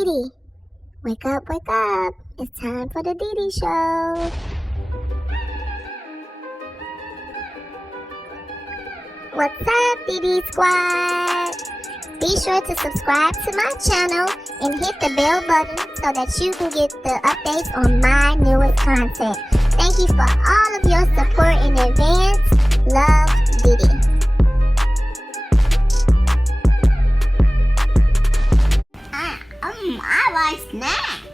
Didi. Wake up, wake up. It's time for the Didi Show. What's up, Didi Squad? Be sure to subscribe to my channel and hit the bell button so that you can get the updates on my newest content. Thank you for all of your support in advance. Love, Didi. I like snacks.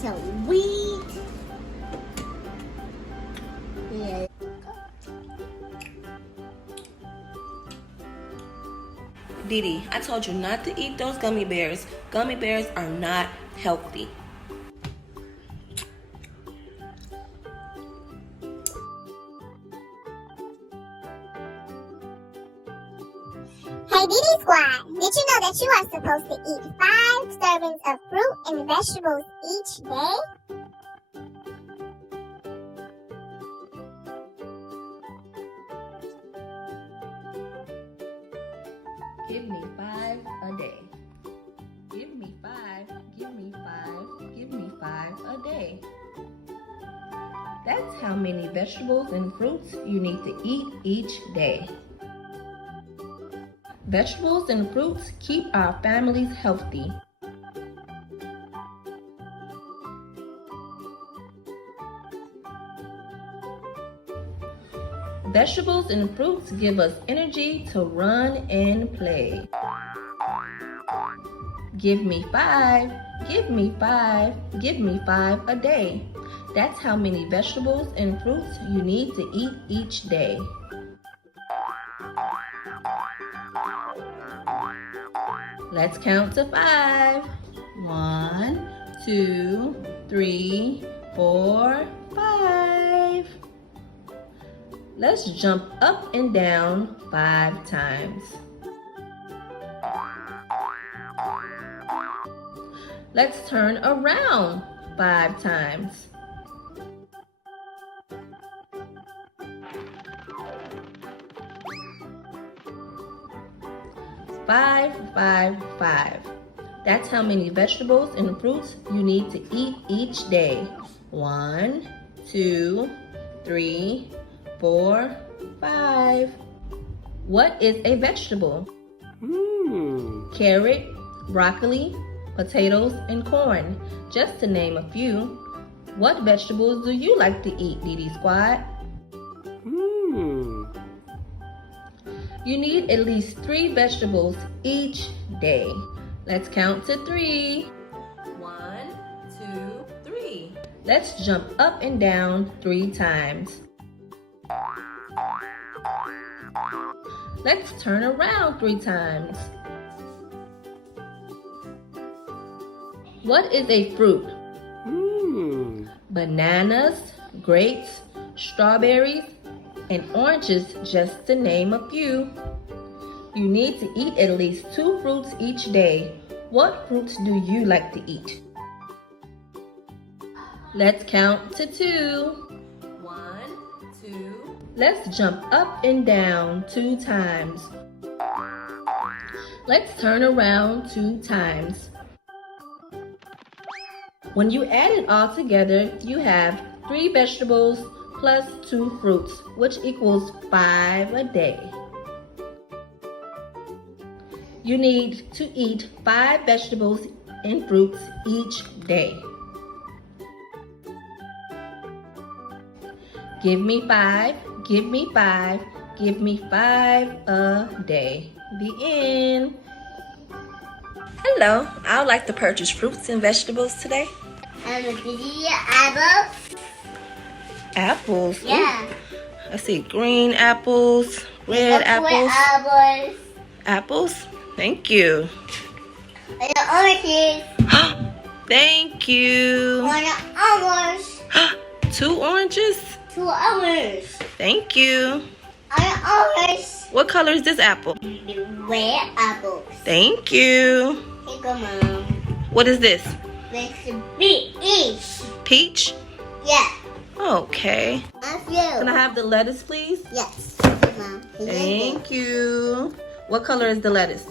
So sweet. Yeah. Didi, I told you not to eat those gummy bears. Gummy bears are not healthy. Hey Didi Squad, did you know that you are supposed to eat 5 servings of fruit and vegetables each day? Give me 5 a day. Give me 5, give me 5, give me 5 a day. That's how many vegetables and fruits you need to eat each day. Vegetables and fruits keep our families healthy. Vegetables and fruits give us energy to run and play. Give me 5, give me 5, give me 5 a day. That's how many vegetables and fruits you need to eat each day. Let's count to 5. 1, 2, 3, 4, 5. Let's jump up and down 5 times. Let's turn around 5 times. 5, 5, 5. That's how many vegetables and fruits you need to eat each day. 1, 2, 3, 4, 5. What is a vegetable? Carrot, broccoli, potatoes, and corn, just to name a few. What vegetables do you like to eat, Didi Squad? You need at least 3 vegetables each day. Let's count to 3. 1, 2, 3. Let's jump up and down 3 times. Let's turn around 3 times. What is a fruit? Bananas, grapes, strawberries, and oranges, just to name a few. You need to eat at least 2 fruits each day. What fruits do you like to eat? Let's count to 2. 1, 2. Let's jump up and down 2 times. Let's turn around 2 times. When you add it all together, you have 3 vegetables plus 2 fruits, which equals 5 a day. You need to eat 5 vegetables and fruits each day. Give me 5, give me 5, give me 5 a day. The end. Hello, I would like to purchase fruits and vegetables today. Didi apples. Apples? Yeah. Ooh. I see green apples, red apples. Apples. Apples? Thank you. And the oranges. Thank you. And the oranges. 2 oranges? 2 oranges. Thank you. And the oranges. What color is this apple? The red apples. Thank you. Here you go, Mom. What is this? Peach. Peach? Yeah. Okay. That's you. Can I have the lettuce, please? Yes. Mom. Thank you. What color is the lettuce?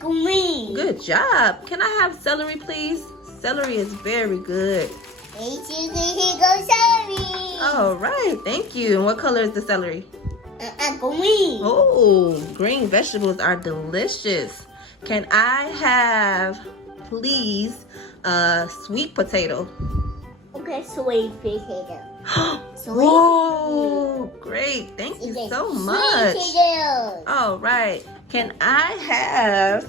Green. Good job. Can I have celery, please? Celery is very good. Here goes celery. All right. Thank you. And what color is the celery? Green. Oh, green vegetables are delicious. Can I have, please, a sweet potato? Okay, sweet potato. Whoa, great. Thank you so much. Sweet potatoes. All right. Can I have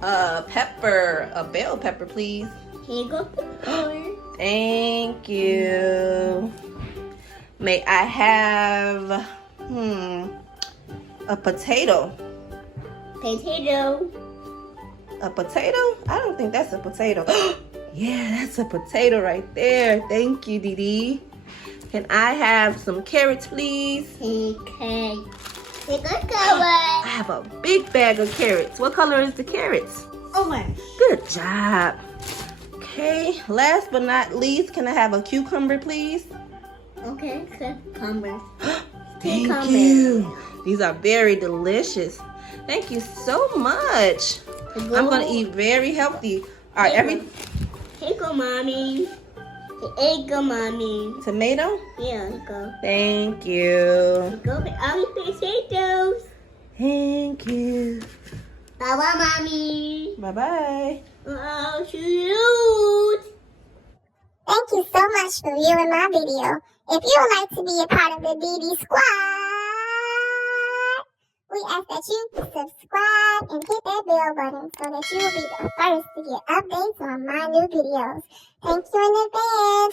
a pepper, a bell pepper, please? Here goes pepper. Thank you. May I have, a potato? Potato. A potato? I don't think that's a potato. Yeah, that's a potato right there. Thank you, Didi. Can I have some carrots, please? Okay. Here goes carrot. I have a big bag of carrots. What color is the carrots? Orange. Good job. Okay, last but not least, can I have a cucumber, please? Okay, cucumber. Thank you. These are very delicious. Thank you so much. I'm going to eat very healthy. All right, Here go, Mommy. Here go, Mommy. tomato? Yeah, here go. Thank you. Here go the potatoes. Thank you. Bye-bye, Mommy. Bye-bye. Oh, shoot. Thank you so much for viewing my video. If you would like to be a part of the Didi Squad, we ask that you subscribe and hit that bell button so that you will be the first to get updates on my new videos. Thank you in advance.